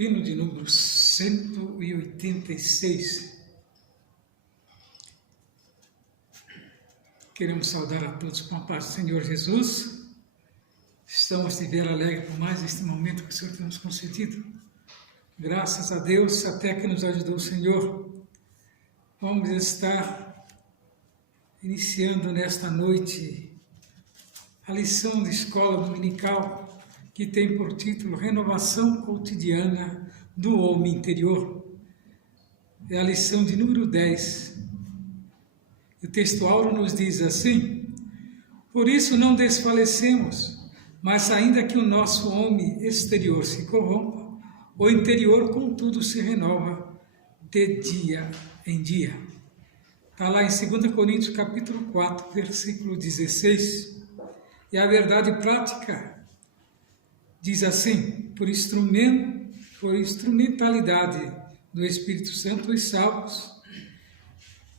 Hino de número 186. Queremos saudar a todos com a paz do Senhor Jesus. Estamos de ver alegre por mais este momento que o Senhor tem nos concedido. Graças a Deus, até que nos ajudou o Senhor. Vamos estar iniciando nesta noite a lição de escola dominical que tem por título Renovação Cotidiana do Homem Interior. É a lição de número 10. O texto áureo nos diz assim: por isso não desfalecemos, mas ainda que o nosso homem exterior se corrompa, o interior contudo se renova de dia em dia. Está lá em 2 Coríntios capítulo 4, versículo 16. E a verdade prática diz assim: por instrumentalidade do Espírito Santo, os salvos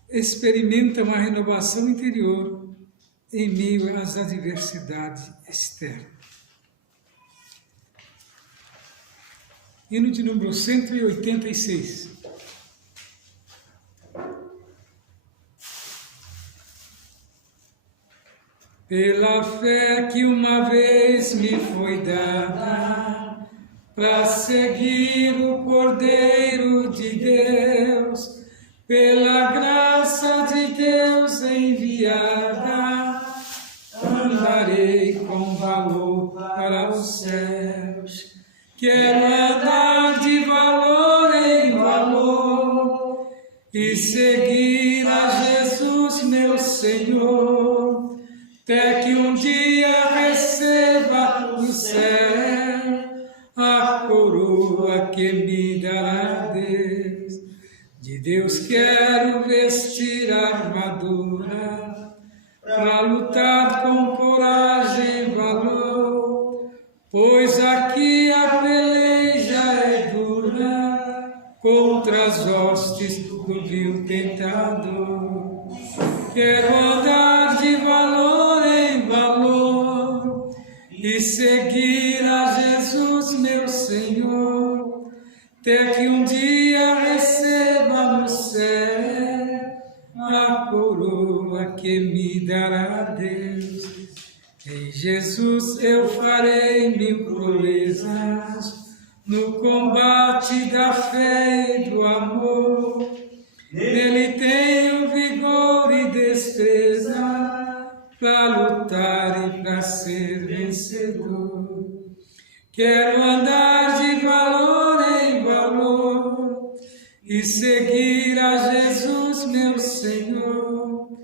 experimentam a renovação interior em meio às adversidades externas. Hino de número 186. Pela fé que uma vez me foi dada, para seguir o Cordeiro de Deus, pela graça de Deus enviada, andarei com valor para os céus. Quero andar de valor em valor e seguir a Jesus, meu Senhor, até que um dia receba do céu a coroa que me dará Deus. De Deus quero vestir a armadura, para lutar com coragem e valor, pois aqui a peleja é dura, contra as hostes do vil tentador. Quero andar de valor em valor e seguir a Jesus, meu Senhor, até que um dia receba no céu a coroa que me dará Deus. Em Jesus eu farei mil proezas, no combate da fé e do amor. Nele tenho vigor e destreza, para lutar e para ser vencedor. Quero andar de valor em valor e seguir a Jesus, meu Senhor,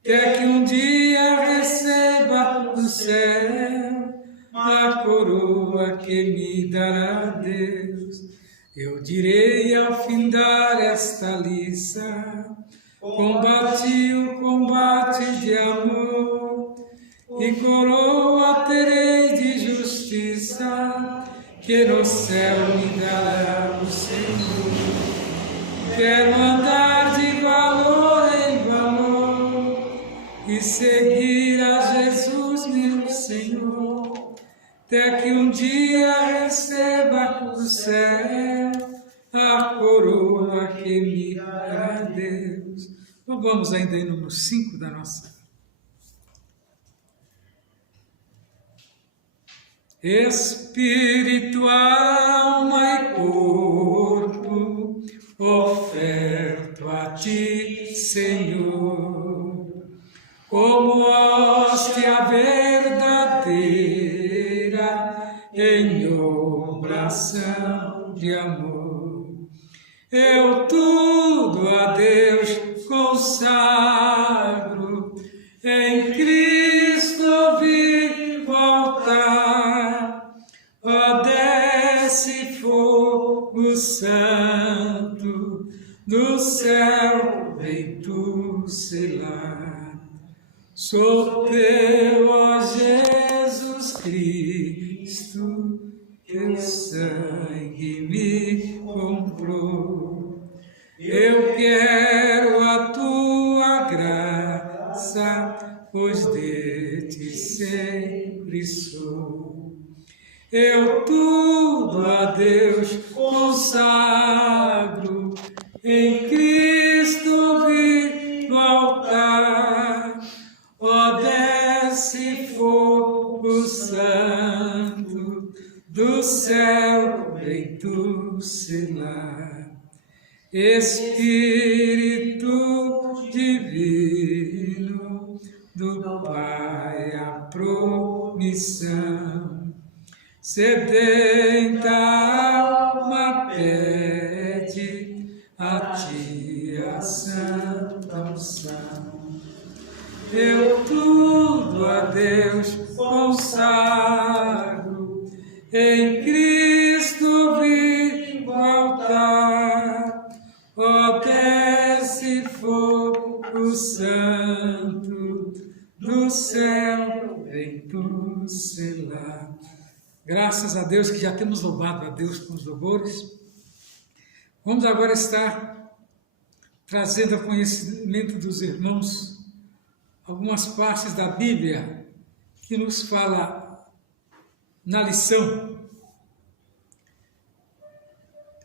até que um dia receba do céu a coroa que me dará Deus. Eu direi ao findar esta liça: combati o combate de amor, e coroa terei de justiça, que no céu me dará o Senhor. Quero andar de valor em valor e seguir a Jesus, meu Senhor, até que um dia receba do céu a coroa que me dará Deus. Então vamos ainda em número 5 da nossa. Espírito, alma e corpo, oferto a ti, Senhor, como hóstia verdadeira em obração de amor. Eu tudo a Deus consagro, em Cristo vi voltar. Ó, desce fogo santo, do céu vem tu selar. Sou teu, ó Jesus Cristo, teu sangue me comprou. Eu quero a tua graça, pois de ti sempre sou. eu tudo a Deus consagro, em Cristo vivo altar, ó desce fogo santo, do céu vem tu selar, Espírito divino, do Pai a promissão, sedenta alma pede a ti a santa unção. Eu tudo a Deus consagro, em Cristo vivo altar, ó desce fogo santo, do céu vem tu selar. Graças a Deus que já temos louvado a Deus com os louvores. Vamos agora estar trazendo ao conhecimento dos irmãos algumas partes da Bíblia que nos fala na lição.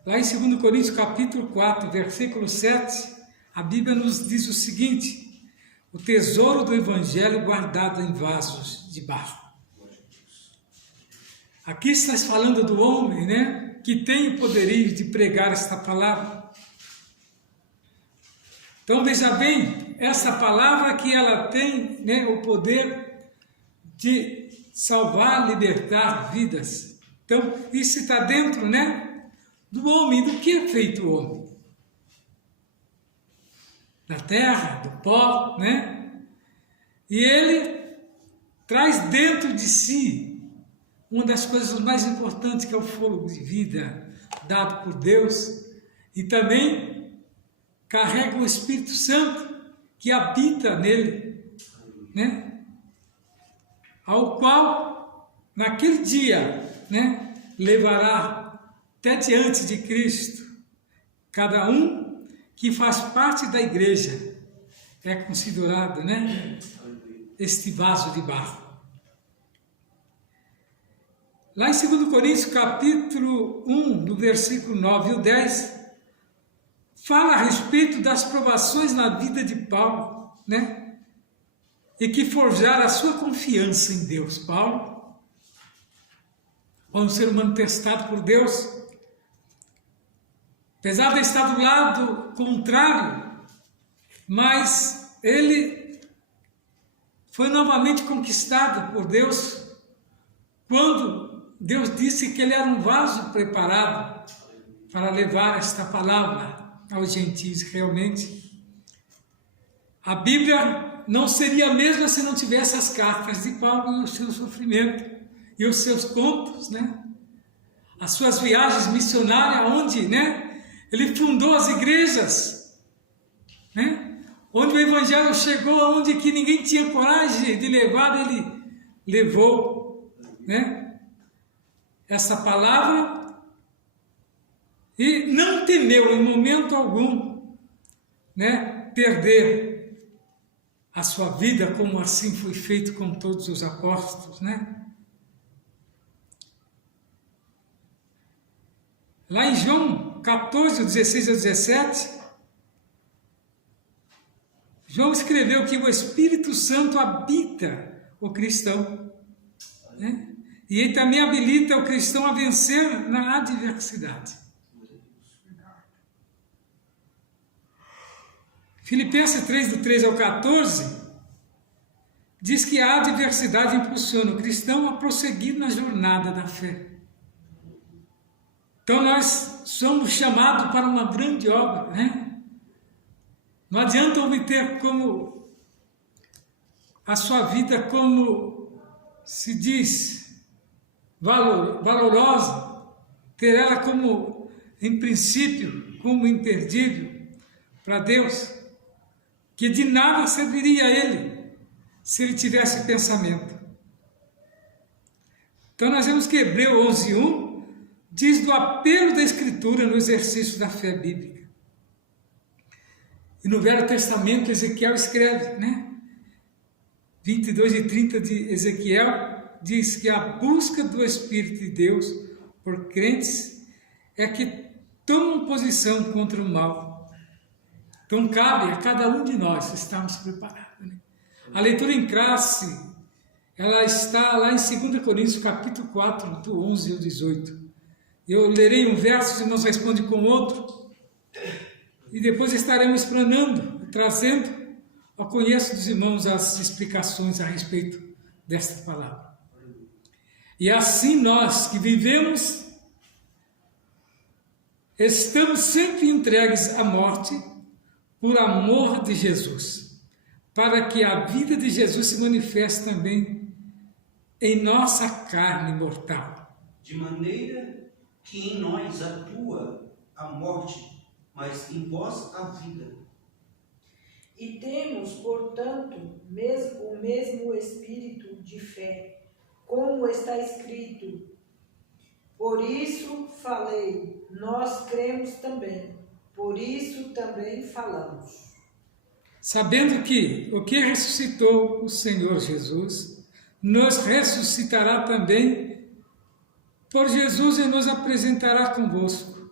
Lá em 2 Coríntios capítulo 4, versículo 7, a Bíblia nos diz o seguinte: o tesouro do Evangelho guardado em vasos de barro. Aqui está falando do homem, né, que tem o poderio de pregar esta palavra. Então veja bem, essa palavra que ela tem, né, o poder de salvar, libertar vidas. Então isso está dentro, né, do homem. Do que é feito o homem? Da terra, do pó, né? E ele traz dentro de si uma das coisas mais importantes, que é o fôlego de vida dado por Deus, e também carrega o Espírito Santo que habita nele, né? Ao qual, naquele dia, né, levará até diante de Cristo cada um que faz parte da igreja. É considerado, né, este vaso de barro. Lá em 2 Coríntios, capítulo 1, no versículo 9 e o 10, fala a respeito das provações na vida de Paulo, né? E que forjaram a sua confiança em Deus. Paulo, um ser humano testado por Deus, apesar de estar do lado contrário, mas ele foi novamente conquistado por Deus, quando Deus disse que ele era um vaso preparado para levar esta palavra aos gentios. Realmente, a Bíblia não seria a mesma se não tivesse as cartas de Paulo e o seu sofrimento, e os seus contos, né? As suas viagens missionárias, onde, né, ele fundou as igrejas, né? Onde o Evangelho chegou, onde que ninguém tinha coragem de levar, ele levou, né, essa palavra, e não temeu em momento algum, né, perder a sua vida, como assim foi feito com todos os apóstolos, né? Lá em João 14, 16 a 17, João escreveu que o Espírito Santo habita o cristão, né? E ele também habilita o cristão a vencer na adversidade. Filipenses 3, do 13 ao 14, diz que a adversidade impulsiona o cristão a prosseguir na jornada da fé. Então nós somos chamados para uma grande obra, né? Não adianta obter como a sua vida, como se diz, valorosa, ter ela como, em princípio, como imperdível para Deus, que de nada serviria a ele se ele tivesse pensamento. Então nós vemos que Hebreus 11:1 diz do apelo da Escritura no exercício da fé bíblica. E no Velho Testamento Ezequiel escreve, né? 22 e 30 de Ezequiel, diz que a busca do Espírito de Deus por crentes é que tomam posição contra o mal. Então cabe a cada um de nós estarmos preparados, né? A leitura em classe, ela está lá em 2 Coríntios, capítulo 4, do 11 ao 18. Eu lerei um verso, os irmãos respondem com outro, e depois estaremos explanando, trazendo ao conhecimento dos irmãos as explicações a respeito desta palavra. E assim nós que vivemos, estamos sempre entregues à morte por amor de Jesus, para que a vida de Jesus se manifeste também em nossa carne mortal. De maneira que em nós atua a morte, mas em vós a vida. E temos, portanto, o mesmo espírito de fé, como está escrito: por isso falei, nós cremos também, por isso também falamos. Sabendo que o que ressuscitou o Senhor Jesus, nos ressuscitará também por Jesus e nos apresentará convosco.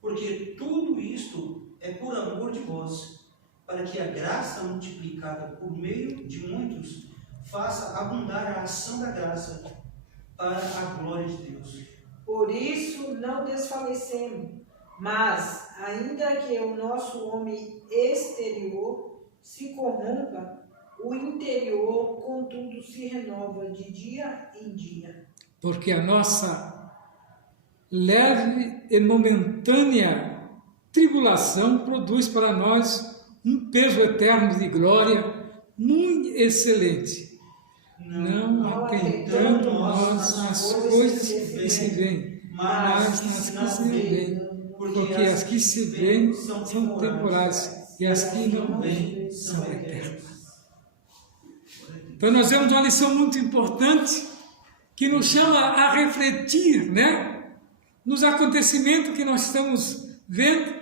Porque tudo isto é por amor de vós, para que a graça multiplicada por meio de muitos faça abundar a ação da graça para a glória de Deus. Por isso não desfalecemos, mas, ainda que o nosso homem exterior se corrompa, o interior, contudo, se renova de dia em dia. Porque a nossa leve e momentânea tribulação produz para nós um peso eterno de glória muito excelente, não atentando nós nas coisas que se veem, mas nas que se veem, porque as que se veem são temporais e as que não veem são eternas. Então nós vemos uma lição muito importante que nos chama a refletir, né, nos acontecimentos que nós estamos vendo,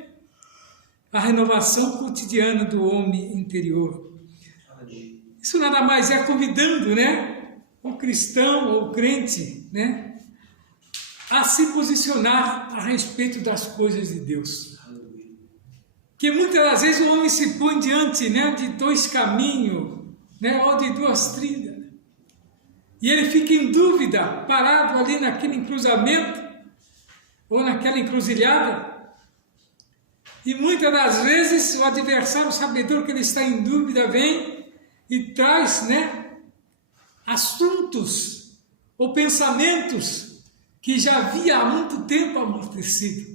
a renovação cotidiana do homem interior. Isso nada mais é convidando, né, o cristão ou o crente, né, a se posicionar a respeito das coisas de Deus. Que muitas das vezes o homem se põe diante, né, de dois caminhos, né, ou de duas trilhas, e ele fica em dúvida, parado ali naquele encruzamento, ou naquela encruzilhada, e muitas das vezes o adversário, sabedor que ele está em dúvida, vem e traz, né, assuntos ou pensamentos que já havia há muito tempo amortecido.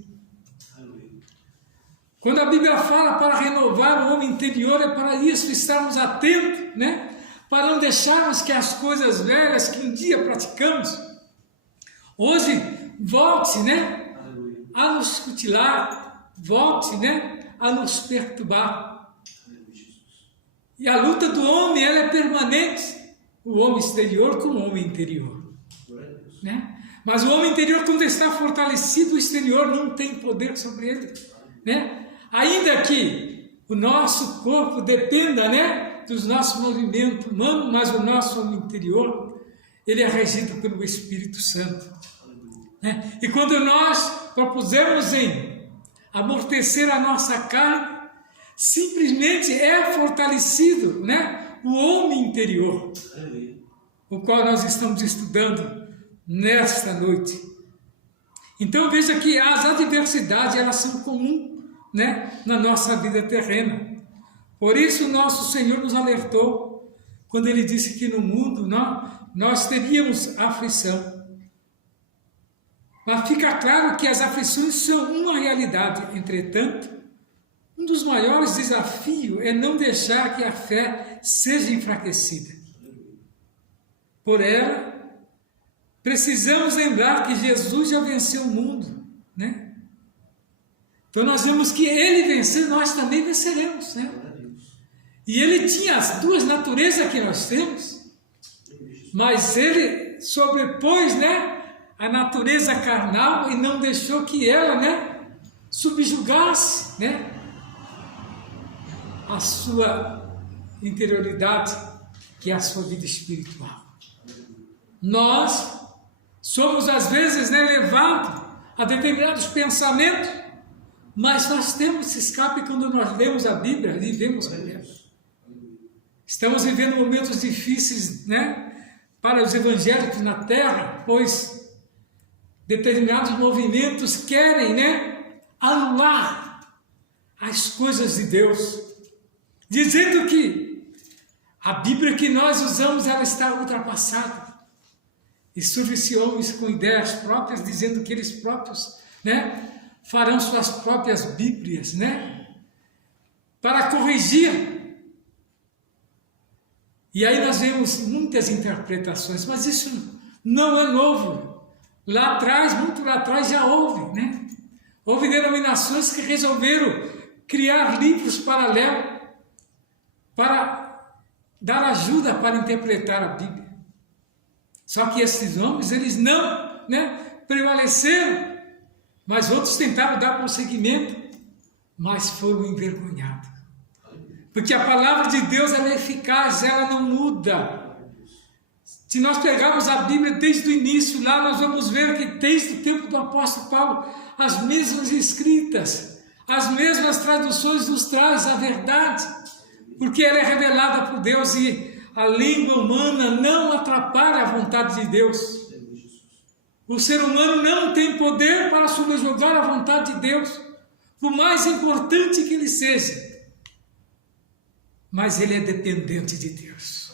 Quando a Bíblia fala para renovar o homem interior, é para isso estarmos atentos, né, para não deixarmos que as coisas velhas que um dia praticamos, hoje volte, né, a nos cutilar, volte, né, a nos perturbar. E a luta do homem, ela é permanente, o homem exterior com o homem interior, né? Mas o homem interior, quando está fortalecido, o exterior não tem poder sobre ele, né? Ainda que o nosso corpo dependa, né, dos nossos movimentos humanos, mas o nosso homem interior, ele é regido pelo Espírito Santo, né? E quando nós propusemos em amortecer a nossa carne, simplesmente é fortalecido, né, o homem interior, o qual nós estamos estudando nesta noite. Então veja que as adversidades, elas são comuns, né, na nossa vida terrena. Por isso nosso Senhor nos alertou quando Ele disse que no mundo nós teríamos aflição. Mas fica claro que as aflições são uma realidade. Entretanto, um dos maiores desafios é não deixar que a fé seja enfraquecida. Por ela, precisamos lembrar que Jesus já venceu o mundo, né? Então nós vemos que Ele venceu, nós também venceremos, né? E Ele tinha as duas naturezas que nós temos, mas Ele sobrepôs, né, a natureza carnal e não deixou que ela, né, subjugasse, né, a sua interioridade, que é a sua vida espiritual. nós somos às vezes, né, levados a determinados pensamentos, mas nós temos esse escape quando nós lemos a Bíblia e vivemos com Deus. Estamos vivendo momentos difíceis, né, para os evangélicos na terra, pois determinados movimentos querem, né, anular as coisas de Deus, dizendo que a Bíblia que nós usamos, ela está ultrapassada. E surge-se homens com ideias próprias, dizendo que eles próprios, né, farão suas próprias Bíblias, né, para corrigir. E aí nós vemos muitas interpretações, mas isso não é novo. Lá atrás, muito lá atrás já houve, né? Houve denominações que resolveram criar livros paralelos para dar ajuda para interpretar a Bíblia. Só que esses homens, eles não, né, prevaleceram, mas outros tentaram dar prosseguimento, mas foram envergonhados. Porque a palavra de Deus, ela é eficaz, ela não muda. Se nós pegarmos a Bíblia desde o início, lá nós vamos ver que desde o tempo do apóstolo Paulo, as mesmas escritas, as mesmas traduções nos trazem a verdade, porque ela é revelada por Deus e a língua humana não atrapalha a vontade de Deus. O ser humano não tem poder para subjugar a vontade de Deus, por mais importante que ele seja. Mas ele é dependente de Deus.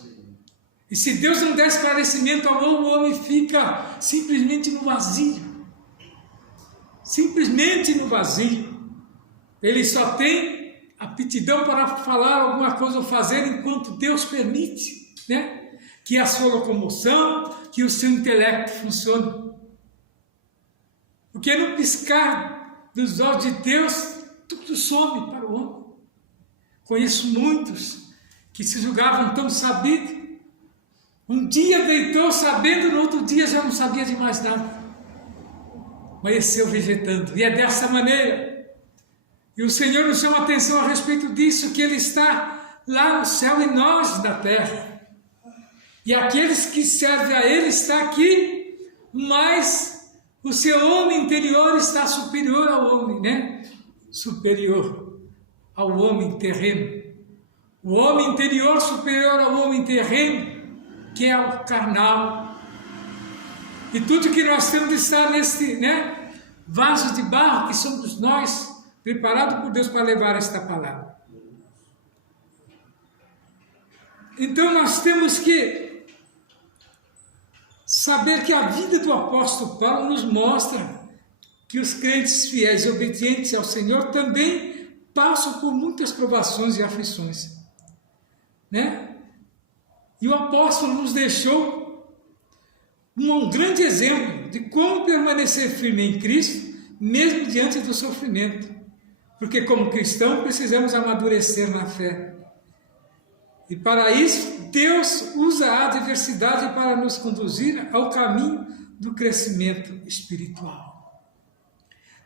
E se Deus não der esclarecimento ao homem, o homem fica simplesmente no vazio. Simplesmente no vazio. Ele só tem aptidão para falar alguma coisa ou fazer enquanto Deus permite, né, que a sua locomoção, que o seu intelecto funcione. Porque no piscar dos olhos de Deus, tudo some para o homem. Conheço muitos que se julgavam tão sabidos. Um dia deitou sabendo, no outro dia já não sabia de mais nada. Amanheceu vegetando. E é dessa maneira. E o Senhor nos chama a atenção a respeito disso, que Ele está lá no céu e nós na terra. E aqueles que servem a Ele estão aqui, mas o seu homem interior está superior ao homem, né? Superior ao homem terreno. O homem interior superior ao homem terreno, que é o carnal. E tudo que nós temos de estar nesse, né, vaso de barro que somos nós, preparado por Deus para levar esta palavra. Então nós temos que saber que a vida do apóstolo Paulo nos mostra que os crentes fiéis e obedientes ao Senhor também passam por muitas provações e aflições, né? E o apóstolo nos deixou um grande exemplo de como permanecer firme em Cristo, mesmo diante do sofrimento. Porque como cristão precisamos amadurecer na fé. E para isso, Deus usa a adversidade para nos conduzir ao caminho do crescimento espiritual.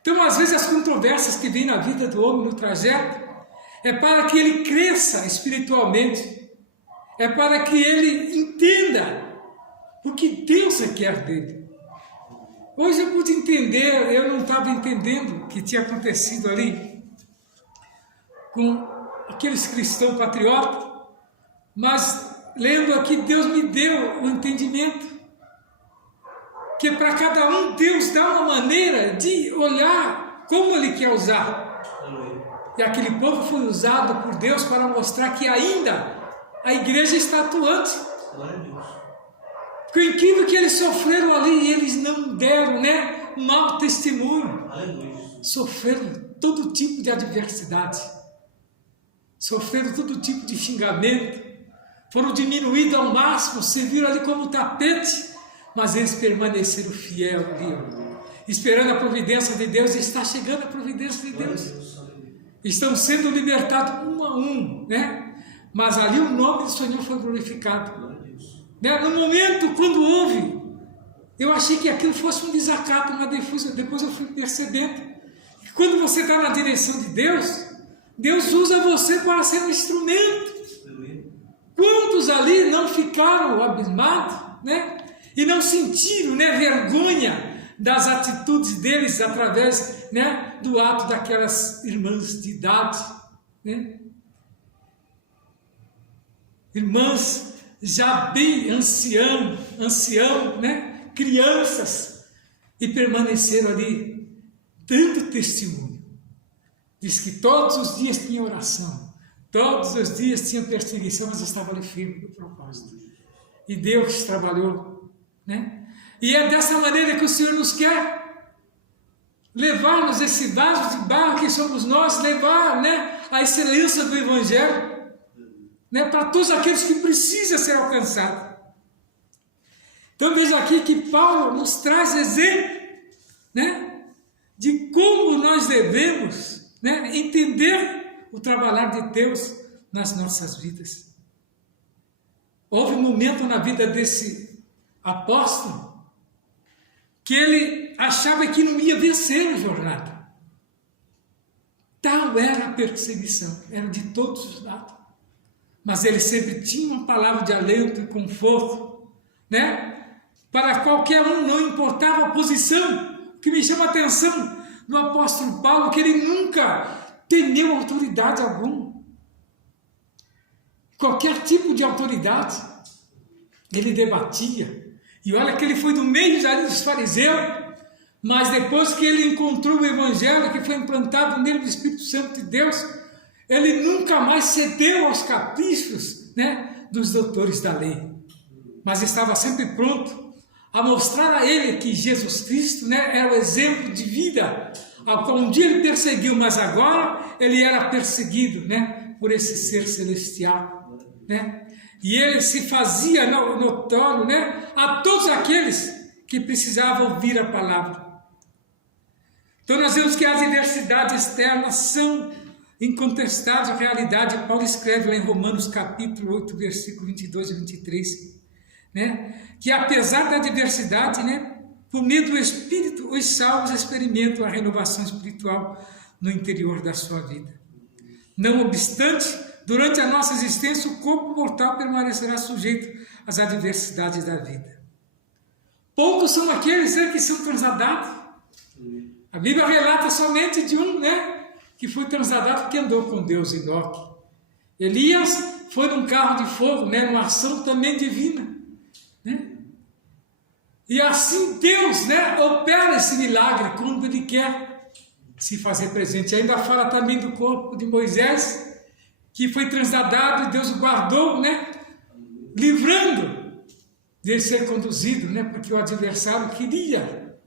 Então, às vezes, as controvérsias que vêm na vida do homem no trajeto é para que ele cresça espiritualmente, é para que ele entenda o que Deus quer dele. Hoje eu pude entender, eu não estava entendendo o que tinha acontecido ali com aqueles cristãos patriotas, mas lendo aqui, Deus me deu o entendimento que para cada um Deus dá uma maneira de olhar como Ele quer usar. E aquele povo foi usado por Deus para mostrar que ainda a igreja está atuante. Porque o incrível que eles sofreram ali, eles não deram, né, mau testemunho. Sofreram todo tipo de adversidade. Sofreram todo tipo de xingamento. Foram diminuídos ao máximo, serviram ali como tapete. Mas eles permaneceram fiéis ali, esperando a providência de Deus. E está chegando a providência de Deus. Estão sendo libertados um a um, né? Mas ali o nome do Senhor foi glorificado. Né? No momento, quando houve, eu achei que aquilo fosse um desacato, mas depois eu fui percebendo que quando você está na direção de Deus, Deus usa você para ser um instrumento. Quantos ali não ficaram abismados, né? e não sentiram, né, vergonha das atitudes deles através, né, do ato daquelas irmãs de idade, né? Irmãs já bem ancião, né, crianças, e permaneceram ali dando testemunho. Diz que todos os dias tinha oração, todos os dias tinha perseguição, mas estavam ali firmes no propósito. E Deus trabalhou, né? E é dessa maneira que o Senhor nos quer levar-nos esse vaso de barro que somos nós, levar, né, a excelência do Evangelho, né, para todos aqueles que precisam ser alcançados. Então veja aqui que Paulo nos traz exemplo, né, de como nós devemos, né, entender o trabalhar de Deus nas nossas vidas. Houve um momento na vida desse apóstolo que ele achava que não ia vencer a jornada. Tal era a perseguição, era de todos os lados. Mas ele sempre tinha uma palavra de alento e conforto, né? Para qualquer um, não importava a posição. O que me chama a atenção no apóstolo Paulo, que ele nunca temeu autoridade alguma. Qualquer tipo de autoridade, ele debatia. E olha que ele foi do meio dos fariseus, mas depois que ele encontrou o Evangelho, que foi implantado nele do Espírito Santo de Deus, ele nunca mais cedeu aos caprichos, né, dos doutores da lei. Mas estava sempre pronto a mostrar a ele que Jesus Cristo, né, era o exemplo de vida, ao qual um dia ele perseguiu, mas agora ele era perseguido, né, por esse ser celestial, né? E ele se fazia notório, né, a todos aqueles que precisavam ouvir a palavra. Então nós vemos que as adversidades externas são incontestáveis a realidade. Paulo escreve lá em Romanos capítulo 8, versículo 22 e 23, né, que apesar da adversidade, né, por meio do Espírito, os salvos experimentam a renovação espiritual no interior da sua vida. Não obstante, durante a nossa existência, o corpo mortal permanecerá sujeito às adversidades da vida. Poucos são aqueles, né, que são transadados. A Bíblia relata somente de um, né, que foi transadado porque andou com Deus, Enoque. Elias foi num carro de fogo, né, numa ação também divina, né? E assim Deus, né, opera esse milagre quando Ele quer se fazer presente. Ainda fala também do corpo de Moisés, que foi transladado e Deus o guardou, né, livrando de ser conduzido, né, porque o adversário queria.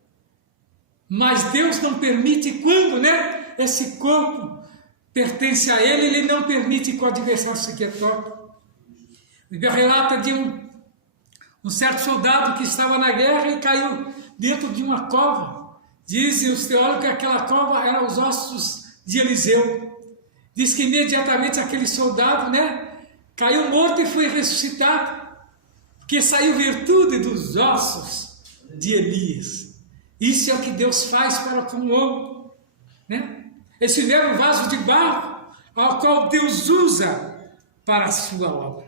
Mas Deus não permite quando, né, esse corpo pertence a Ele, Ele não permite que o adversário se quietoque. A Bíblia relata de um certo soldado que estava na guerra e caiu dentro de uma cova. Dizem os teólogos que aquela cova era os ossos de Eliseu. Diz que imediatamente aquele soldado, né, caiu morto e foi ressuscitado, porque saiu virtude dos ossos de Elias. Isso é o que Deus faz para com o homem, né? Esse mesmo vaso de barro ao qual Deus usa para a sua obra.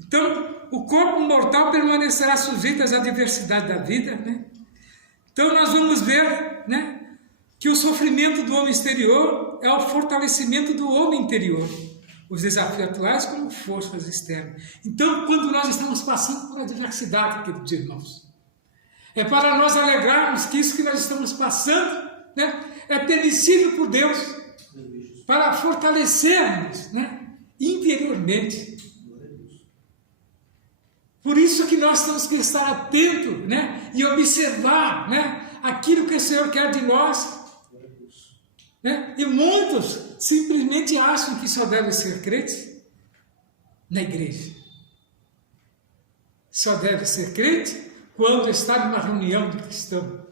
Então, o corpo mortal permanecerá sujeito às adversidades da vida, né? Então, nós vamos ver, né, que o sofrimento do homem exterior é o fortalecimento do homem interior. Os desafios atuais como forças externas. Então, quando nós estamos passando por adversidade, queridos irmãos, é para nós alegrarmos que isso que nós estamos passando, né, é permitido por Deus, para fortalecermos, né, interiormente. Por isso que nós temos que estar atentos, né, e observar, né, aquilo que o Senhor quer de nós. Né? E muitos simplesmente acham que só devem ser crentes na igreja. Só deve ser crente quando está numa reunião de cristão.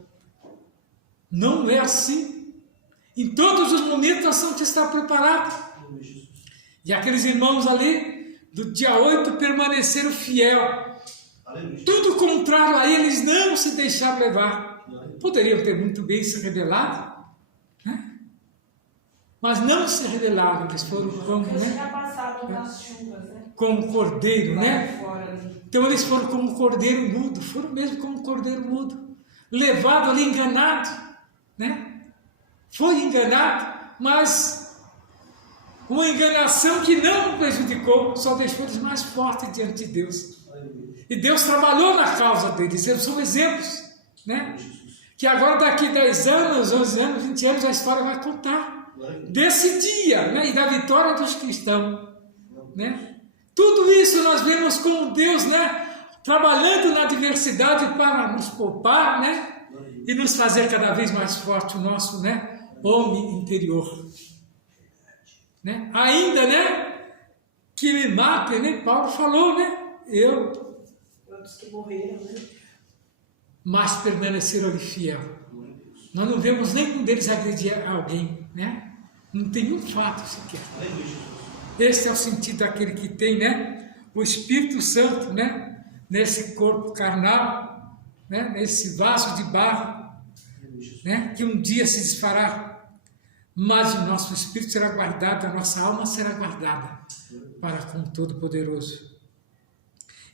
Não é assim. Em todos os momentos nós temos que estar preparados. E aqueles irmãos ali, do dia 8, permaneceram fiel. Tudo contrário a eles, não se deixaram levar. Poderiam ter muito bem se rebelado, né? mas não se rebelaram, eles foram como, Eles né? já passaram nas chuvas, né? Como um cordeiro, né? Fora ali. Então eles foram como um cordeiro mudo, foram mesmo como um cordeiro mudo, levado ali enganado, né? Foi enganado, mas uma enganação que não o prejudicou, só deixou eles mais fortes diante de Deus. E Deus trabalhou na causa deles, eles são exemplos, né? Que agora daqui 10 anos, 11 anos, 20 anos, a história vai contar desse dia, né? E da vitória dos cristãos, né? Tudo isso nós vemos como Deus, né? Trabalhando na adversidade para nos poupar, né? E nos fazer cada vez mais forte o nosso, né? Homem interior, né? Ainda, né? Que me matem, né? Paulo falou, né? Quantos que morreram, né? Mas permaneceram fiel. Nós não vemos nenhum deles agredir alguém, né? Não tem um fato sequer. Esse é o sentido daquele que tem, né? O Espírito Santo, né? Nesse corpo carnal, né? Nesse vaso de barro, né? Que um dia se desfará, mas o nosso espírito será guardado, a nossa alma será guardada para com o Todo-Poderoso.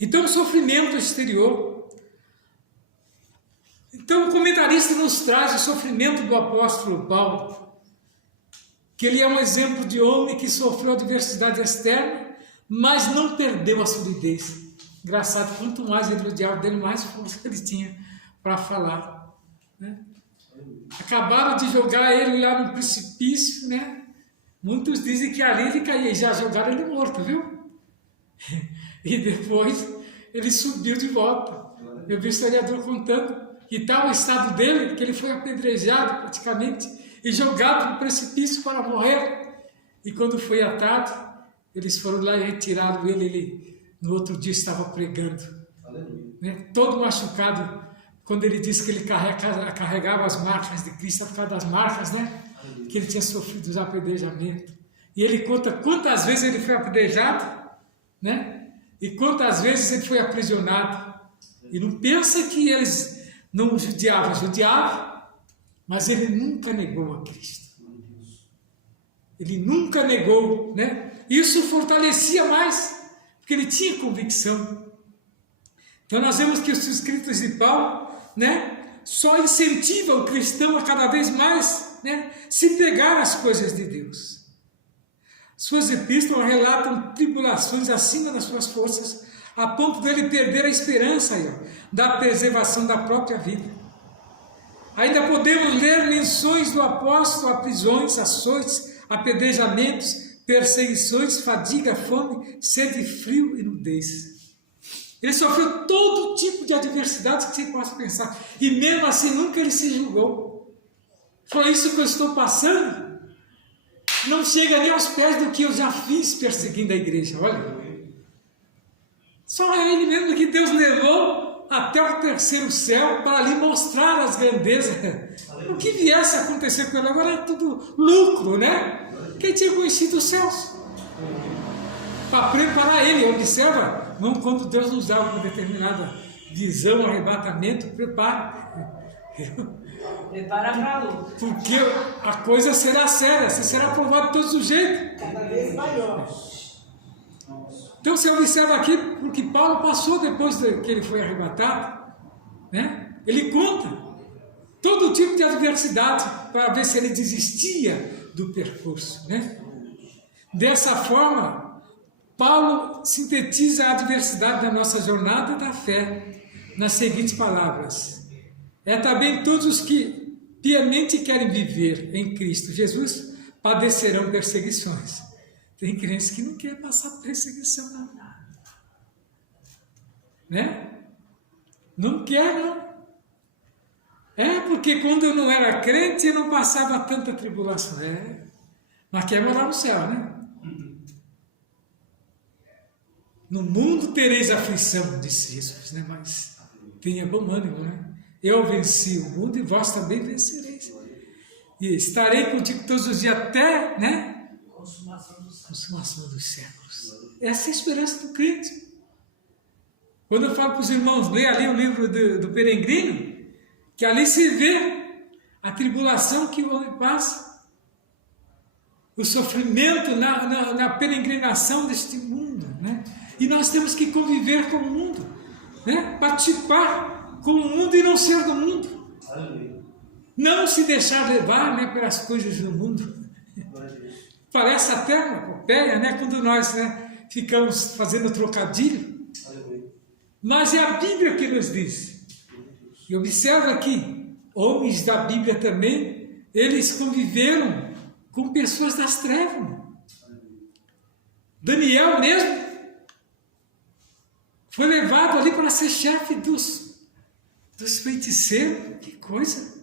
Então, o sofrimento exterior. Então, o comentarista nos traz o sofrimento do apóstolo Paulo, que ele é um exemplo de homem que sofreu adversidade externa, mas não perdeu a solidez. Engraçado, quanto mais ele odiava dele, mais força ele tinha para falar, né? Acabaram de jogar ele lá no precipício, né? Muitos dizem que ali ele caía, e já jogaram ele morto, viu? E depois ele subiu de volta. Eu vi o historiador contando que tal o estado dele, que ele foi apedrejado praticamente e jogado no precipício para morrer. E quando foi à tarde, eles foram lá e retiraram ele no outro dia estava pregando, né? Todo machucado, quando ele disse que ele carregava as marcas de Cristo, por causa das marcas, né? Que ele tinha sofrido os apedrejamentos. E ele conta quantas vezes ele foi apedrejado, né? E quantas vezes ele foi aprisionado. E não pensa que eles não judiavam, mas ele nunca negou a Cristo. Ele nunca negou, né? Isso fortalecia mais, porque ele tinha convicção. Então nós vemos que os escritos de Paulo, né, só incentivam o cristão a cada vez mais, né, se pegar às coisas de Deus. Suas epístolas relatam tribulações acima das suas forças, a ponto dele perder a esperança da preservação da própria vida. Ainda podemos ler menções do apóstolo a prisões, açoites, apedrejamentos, perseguições, fadiga, fome, sede, frio e nudez. Ele sofreu todo tipo de adversidades que você possa pensar. E mesmo assim nunca ele se julgou. Foi isso que eu estou passando. Não chega nem aos pés do que eu já fiz perseguindo a igreja. Olha. Só é ele mesmo que Deus levou até o terceiro céu para lhe mostrar as grandezas. O que viesse a acontecer com ele agora é tudo lucro, né? Quem tinha conhecido os céus? Para preparar ele, observa, não quando Deus nos dá uma determinada visão, arrebatamento, prepara. Prepara para a luta. Porque a coisa será séria, você será provado de todos os jeitos. Cada vez maior. Então você observa aqui, porque Paulo passou depois que ele foi arrebatado, né? Ele conta todo tipo de adversidade para ver se ele desistia do percurso, né? Dessa forma, Paulo sintetiza a adversidade da nossa jornada da fé nas seguintes palavras: é também todos os que piamente querem viver em Cristo Jesus padecerão perseguições. Tem crentes que não querem passar por perseguição, não. Né? Não quer, não. É porque quando eu não era crente, eu não passava tanta tribulação. Mas quer morar no céu, né? No mundo tereis aflição, disse Jesus, né? Mas tenha bom ânimo, né? Eu venci o mundo e vós também vencereis. E estarei contigo todos os dias até, né? Consumação dos séculos. Essa é a esperança do crente. Quando eu falo para os irmãos, leia ali o livro do Peregrino, que ali se vê a tribulação que o homem passa. o sofrimento na peregrinação deste mundo, né? E nós temos que conviver com o mundo, né? Participar com o mundo e não ser do mundo. Aleluia. Não se deixar levar, né, pelas coisas do mundo. Parece até uma epopeia, né, quando nós, né, ficamos fazendo trocadilho. Aleluia. Mas é a Bíblia que nos diz. E observa aqui, homens da Bíblia também, eles conviveram com pessoas das trevas. Daniel mesmo foi levado ali para ser chefe dos feiticeiros. Que coisa!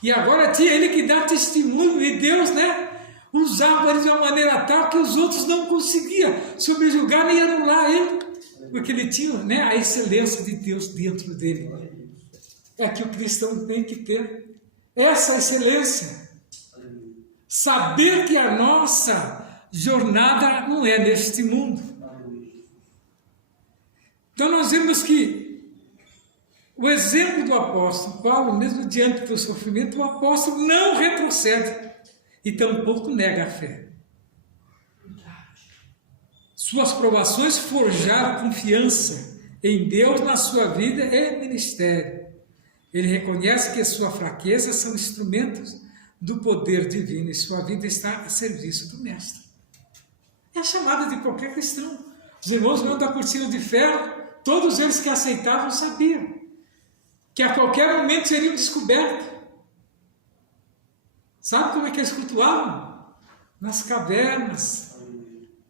E agora tinha ele que dar testemunho, e Deus, né, usava ele de uma maneira tal que os outros não conseguiam subjugar nem anular ele, porque ele tinha, né, a excelência de Deus dentro dele. É que o cristão tem que ter essa excelência. Saber que a nossa jornada não é neste mundo. Então nós vemos que o exemplo do apóstolo Paulo, mesmo diante do sofrimento, o apóstolo não retrocede e tampouco nega a fé. Suas provações forjaram confiança em Deus na sua vida e ministério. Ele reconhece que sua fraqueza são instrumentos do poder divino e sua vida está a serviço do Mestre. É a chamada de qualquer cristão. Os irmãos da cortina de ferro, todos eles que aceitavam sabiam que a qualquer momento seriam descobertos. Sabe como é que eles cultuavam? Nas cavernas,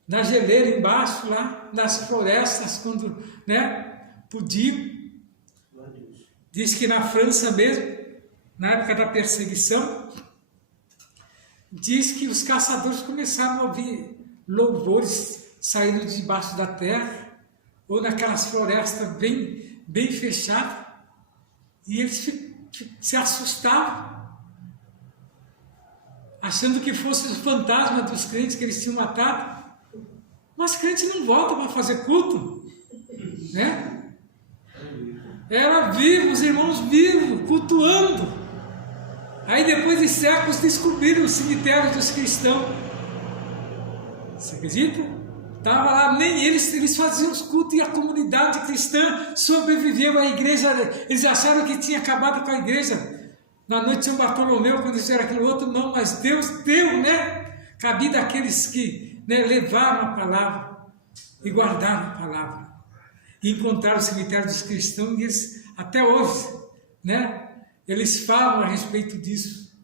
na geleira embaixo lá, nas florestas, quando, né, podiam. Diz que na França mesmo, na época da perseguição, diz que os caçadores começaram a ouvir louvores saindo de debaixo da terra, ou naquelas florestas bem fechadas, e eles se assustavam, achando que fosse o fantasma dos crentes que eles tinham matado. Mas crente não volta para fazer culto, né? Era vivo, os irmãos vivos, cultuando. Aí depois de séculos descobriram o cemitério dos cristãos. Você acredita? Estava lá, nem eles faziam os cultos e a comunidade cristã sobreviveu à igreja. Eles acharam que tinha acabado com a igreja na noite de São Bartolomeu, quando fizeram aquele outro. Não, mas Deus deu, né, cabida àqueles que, né, levaram a palavra e guardaram a palavra. E encontraram o cemitério dos cristãos, e eles, até hoje, né, eles falam a respeito disso.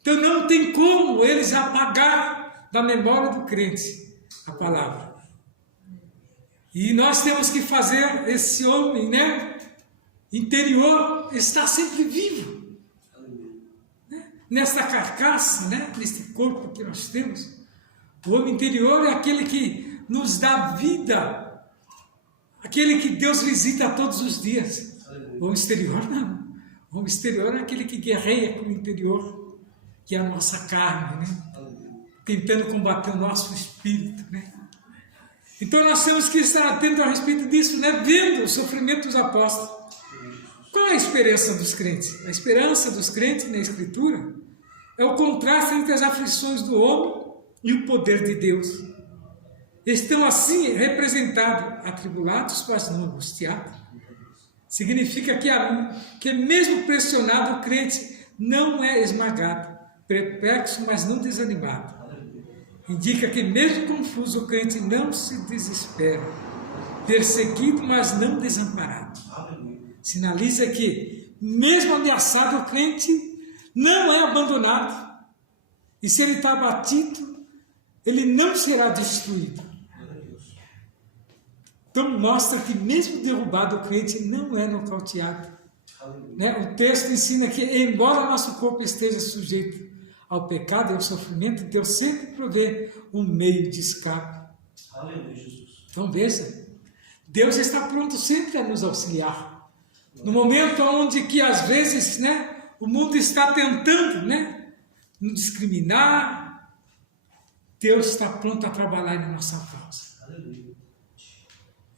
Então não tem como eles apagar da memória do crente a palavra. E nós temos que fazer esse homem, né, interior estar sempre vivo, né, nesta carcaça, né, neste corpo que nós temos. O homem interior é aquele que nos dá vida, aquele que Deus visita todos os dias. O homem exterior não. O homem exterior é aquele que guerreia com o interior, que é a nossa carne, né, tentando combater o nosso espírito, né. Então nós temos que estar atentos a respeito disso, né? Vendo o sofrimento dos apóstolos. Qual é a esperança dos crentes? A esperança dos crentes na Escritura é o contraste entre as aflições do homem e o poder de Deus. Estão assim representados, atribulados, mas não angustiados. Significa que mesmo pressionado, o crente não é esmagado, perplexo, mas não desanimado. Indica que mesmo confuso, o crente não se desespera, perseguido, mas não desamparado. Sinaliza que, mesmo ameaçado, o crente não é abandonado. E se ele está abatido, ele não será destruído. Então mostra que mesmo derrubado, o crente não é nocauteado. Né? O texto ensina que, embora nosso corpo esteja sujeito ao pecado e ao sofrimento, Deus sempre provê um meio de escape. Aleluia, Jesus. Então veja, Deus está pronto sempre a nos auxiliar. No momento onde que às vezes, né, o mundo está tentando, né, nos discriminar, Deus está pronto a trabalhar em nossa causa. Aleluia.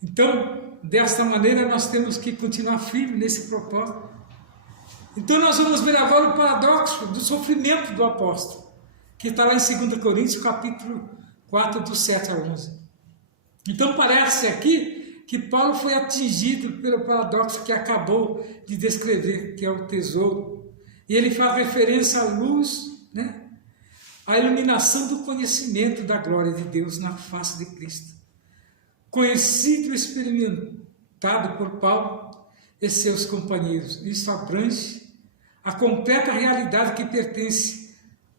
Então, desta maneira, nós temos que continuar firme nesse propósito. Então nós vamos ver agora o paradoxo do sofrimento do apóstolo, que está lá em 2 Coríntios, capítulo 4, do 7 ao 11. Então parece aqui que Paulo foi atingido pelo paradoxo que acabou de descrever, que é o tesouro. E ele faz referência à luz, né? À iluminação do conhecimento da glória de Deus na face de Cristo. Conhecido e experimentado por Paulo e seus companheiros. Isso abrange a completa realidade que pertence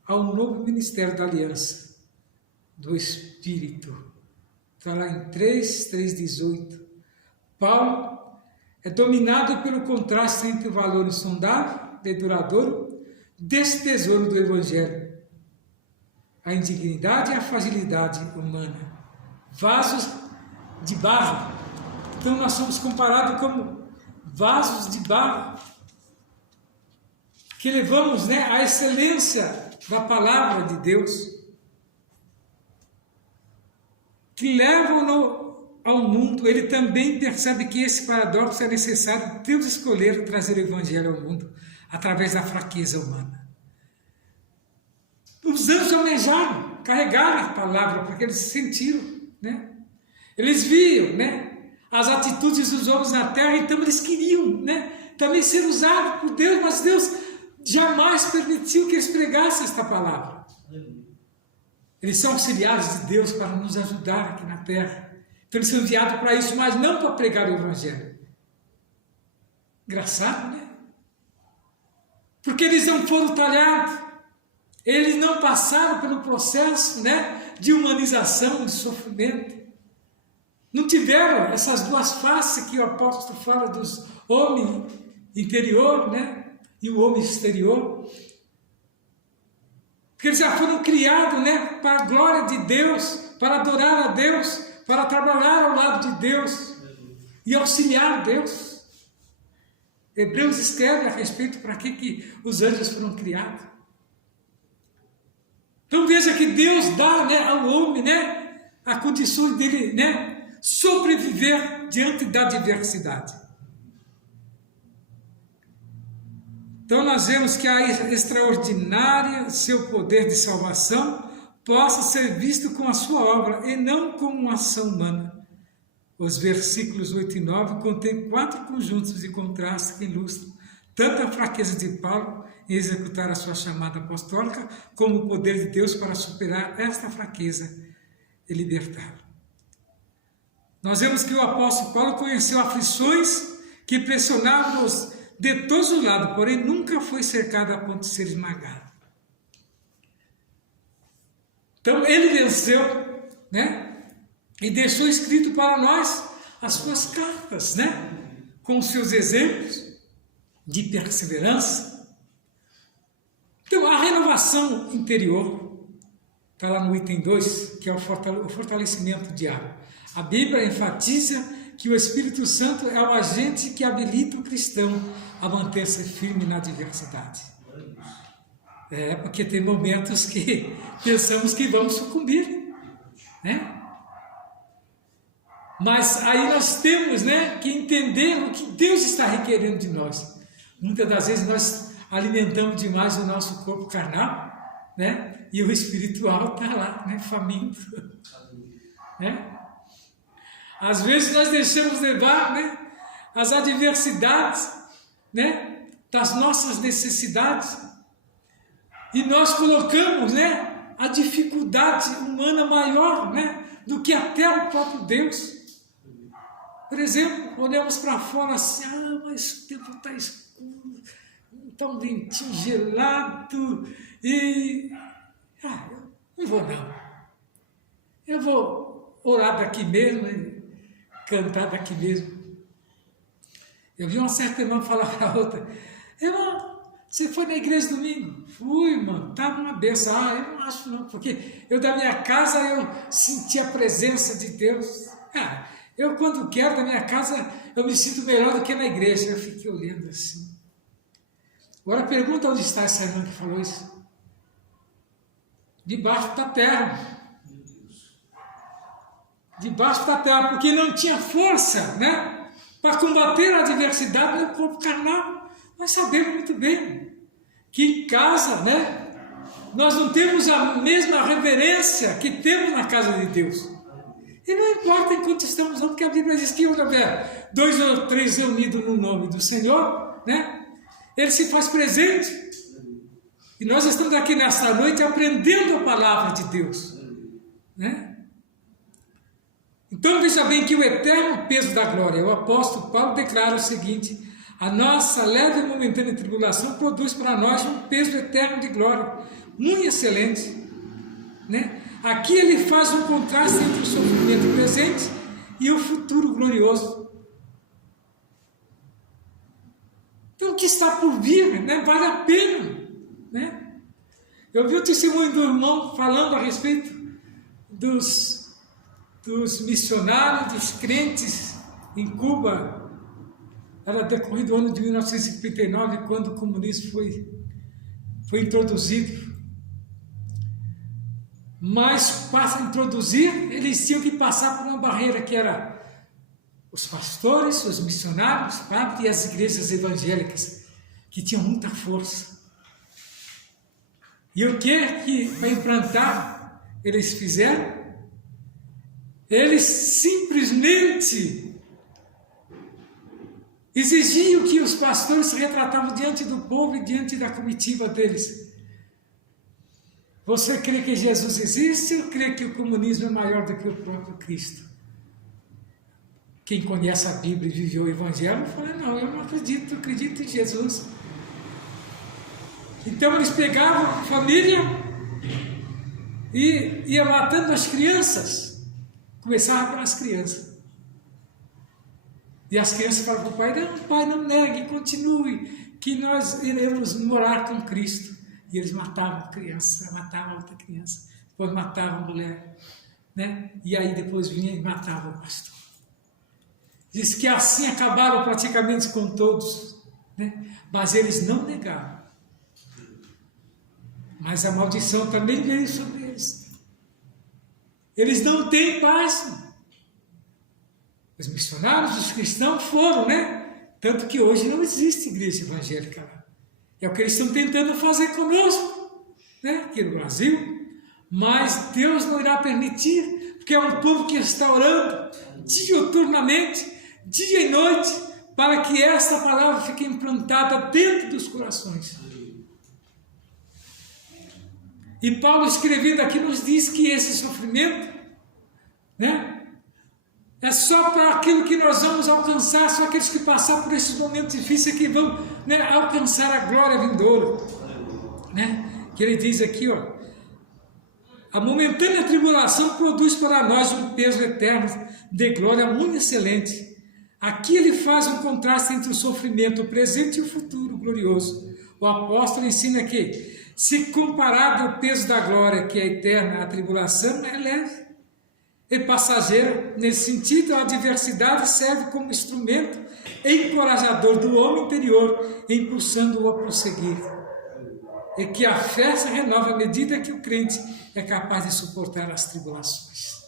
ao novo ministério da aliança, do Espírito. Está lá em 3:18. Paulo é dominado pelo contraste entre o valor insondável e duradouro desse tesouro do Evangelho, a indignidade e a fragilidade humana, vasos de barro. Então nós somos comparados como vasos de barro, que levamos, né, a excelência da palavra de Deus, que levam-no ao mundo. Ele também percebe que esse paradoxo é necessário. Deus escolher trazer o Evangelho ao mundo através da fraqueza humana. Os anjos almejaram, carregaram a palavra, porque eles sentiram, né? Eles viam, né, as atitudes dos homens na terra, então eles queriam, né, também ser usados por Deus, mas Deus jamais permitiu que eles pregassem esta palavra. Eles são auxiliares de Deus para nos ajudar aqui na terra. Então eles são enviados para isso, mas não para pregar o Evangelho. Engraçado, né? Porque eles não foram talhados. Eles não passaram pelo processo, né, de humanização, de sofrimento. Não tiveram essas duas faces que o apóstolo fala dos homens interior, né, e o homem exterior. Porque eles já foram criados, né, para a glória de Deus, para adorar a Deus, para trabalhar ao lado de Deus e auxiliar Deus. Hebreus escreve a respeito para que os anjos foram criados. Então veja que Deus dá, né, ao homem, né, a condição dele, né, sobreviver diante da adversidade. Então nós vemos que a extraordinária seu poder de salvação possa ser visto como a sua obra e não como uma ação humana. Os versículos 8 e 9 contêm 4 conjuntos de contraste que ilustram tanto a fraqueza de Paulo em executar a sua chamada apostólica, como o poder de Deus para superar esta fraqueza e libertá-lo. Nós vemos que o apóstolo Paulo conheceu aflições que pressionavam-nos de todos os lados, porém nunca foi cercado a ponto de ser esmagado. Então ele venceu, né? E deixou escrito para nós as suas cartas, né? Com os seus exemplos de perseverança. Então a renovação interior está lá no item 2, que é o fortalecimento diário. A Bíblia enfatiza que o Espírito Santo é o agente que habilita o cristão a manter-se firme na adversidade. Porque tem momentos que pensamos que vamos sucumbir, né? Mas aí nós temos, né, que entender o que Deus está requerendo de nós. Muitas das vezes nós alimentamos demais o nosso corpo carnal, né? E o espiritual está lá, né, faminto, né? Às vezes nós deixamos levar, né, as adversidades, né, das nossas necessidades, e nós colocamos, né, a dificuldade humana maior, né, do que até o próprio Deus. Por exemplo, olhamos para fora assim, mas o tempo está escuro, está um ventinho gelado, e eu não vou não. Eu vou orar daqui mesmo, cantar daqui mesmo. Eu vi uma certa irmã falar para a outra, irmã, você foi na igreja domingo? Fui, mano, estava uma benção. Eu não acho não, porque eu da minha casa eu senti a presença de Deus. Eu quando quero da minha casa eu me sinto melhor do que na igreja. Eu fiquei olhando assim. Agora pergunta onde está essa irmã que falou isso. Debaixo da terra. Debaixo da terra, porque não tinha força, né, para combater a adversidade no corpo carnal. Nós sabemos muito bem que em casa, né, nós não temos a mesma reverência que temos na casa de Deus. E não importa enquanto estamos lá, porque a Bíblia diz que onde houver 2 ou 3 reunidos no nome do Senhor, né? Ele se faz presente. E nós estamos aqui nesta noite aprendendo a palavra de Deus, né? Então veja bem que o eterno peso da glória, o apóstolo Paulo declara o seguinte: a nossa leve e momentânea tribulação produz para nós um peso eterno de glória, muito excelente, né? Aqui ele faz um contraste entre o sofrimento presente e o futuro glorioso. Então o que está por vir, né, vale a pena, né? Eu vi o testemunho do irmão falando a respeito dos missionários, dos crentes em Cuba. Era decorrido o ano de 1959, quando o comunismo foi introduzido. Mas para introduzir, eles tinham que passar por uma barreira que era os pastores, os missionários, os padres e as igrejas evangélicas, que tinham muita força. E o que para implantar eles fizeram? Eles simplesmente exigiam que os pastores se retratavam diante do povo e diante da comitiva deles. Você crê que Jesus existe ou crê que o comunismo é maior do que o próprio Cristo? Quem conhece a Bíblia e viveu o Evangelho fala: não, eu não acredito, eu acredito em Jesus. Então eles pegavam a família e iam matando as crianças. Começava pelas crianças. E as crianças falavam para o pai, não negue, continue, que nós iremos morar com Cristo. E eles matavam a criança, matavam outra criança, depois matavam a mulher, né? E aí depois vinha e matava o pastor. Diz que assim acabaram praticamente com todos, né? Mas eles não negaram. Mas a maldição também veio sobre eles. Eles não têm paz. Os missionários, os cristãos foram, né? Tanto que hoje não existe igreja evangélica lá. É o que eles estão tentando fazer conosco, né? Aqui no Brasil. Mas Deus não irá permitir, porque é um povo que está orando diuturnamente, dia e noite, para que essa palavra fique implantada dentro dos corações. E Paulo, escrevendo aqui, nos diz que esse sofrimento, né, é só para aquilo que nós vamos alcançar, só aqueles que passar por esses momentos difíceis que vão, né, alcançar a glória vindoura, né? Que ele diz aqui, ó: a momentânea tribulação produz para nós um peso eterno de glória muito excelente. Aqui ele faz um contraste entre o sofrimento presente e o futuro glorioso. O apóstolo ensina que, se comparado ao peso da glória, que é eterna, a tribulação é leve e passageira. Nesse sentido, a adversidade serve como instrumento encorajador do homem interior, impulsando-o a prosseguir. E que a fé se renova à medida que o crente é capaz de suportar as tribulações.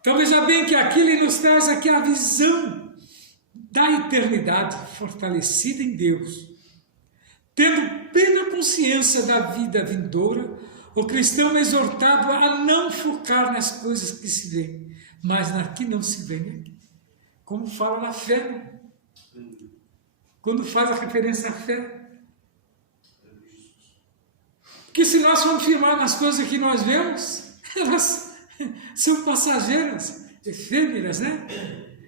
Então veja bem que aqui ele nos traz aqui a visão da eternidade fortalecida em Deus. Tendo plena consciência da vida vindoura, o cristão é exortado a não focar nas coisas que se veem, mas na que não se veem. Como fala na fé, quando faz a referência à fé. Porque se nós formos firmar nas coisas que nós vemos, elas são passageiras, efêmeras, né?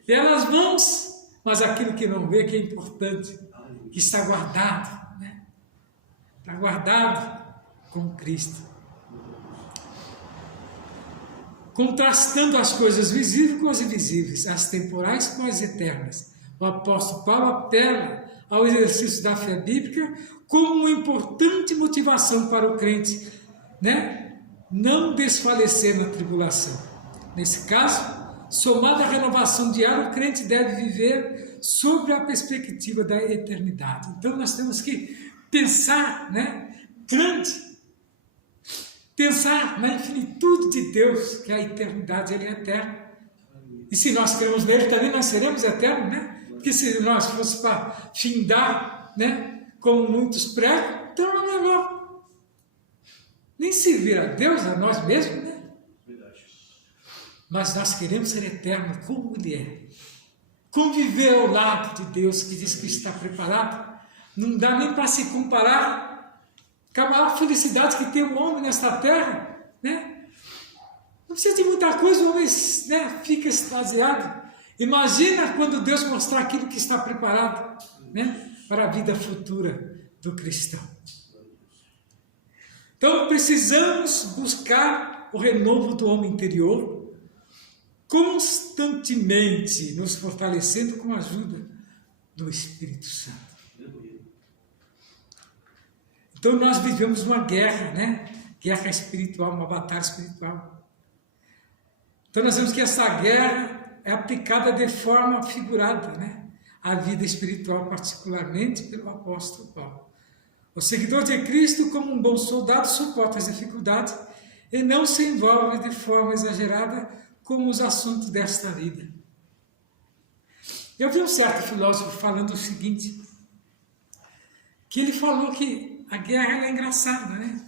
E elas vão, mas aquilo que não vê, que é importante, que está guardado, né? Está guardado com Cristo. Contrastando as coisas visíveis com as invisíveis, as temporais com as eternas. O apóstolo Paulo apela ao exercício da fé bíblica como uma importante motivação para o crente, né? Não desfalecer na tribulação. Nesse caso, somada à renovação diária, o crente deve viver sobre a perspectiva da eternidade. Então nós temos que pensar, né, grande, pensar na infinitude de Deus, que a eternidade ele é eterna. E se nós cremos nele, também nós seremos eternos, né? Porque se nós fosse para findar, né, como muitos pregam, torna melhor. Nem servir a Deus, a nós mesmos, né? Verdade. Mas nós queremos ser eternos como Ele é. Conviver ao lado de Deus, que diz que está preparado, não dá nem para se comparar com a maior felicidade que tem o homem nesta terra, né? Não precisa de muita coisa, o homem, né, fica extasiado. Imagina quando Deus mostrar aquilo que está preparado, né, para a vida futura do cristão. Então precisamos buscar o renovo do homem interior, constantemente nos fortalecendo com a ajuda do Espírito Santo. Então nós vivemos uma guerra, né? Guerra espiritual, uma batalha espiritual. Então nós vemos que essa guerra é aplicada de forma figurada, né? À vida espiritual, particularmente pelo apóstolo Paulo. O seguidor de Cristo, como um bom soldado, suporta as dificuldades e não se envolve de forma exagerada com os assuntos desta vida. Eu vi um certo filósofo falando o seguinte, que ele falou que a guerra é engraçada, né?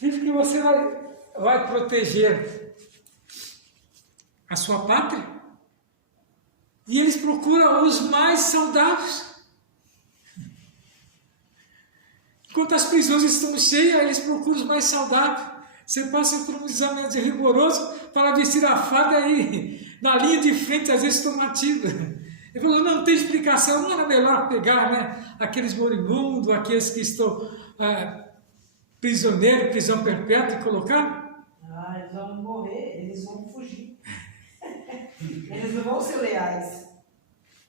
Diz que você vai proteger a sua pátria e eles procuram os mais saudáveis. Enquanto as prisões estão cheias, eles procuram os mais saudáveis. Você passa por um exame rigoroso para vestir a farda aí, na linha de frente, às vezes tomativa. Ele falou, não tem explicação, não era melhor pegar, né, aqueles moribundos, aqueles que estão prisioneiros, prisão perpétua e colocar? Ah, eles vão morrer, eles vão fugir. Eles não vão ser leais.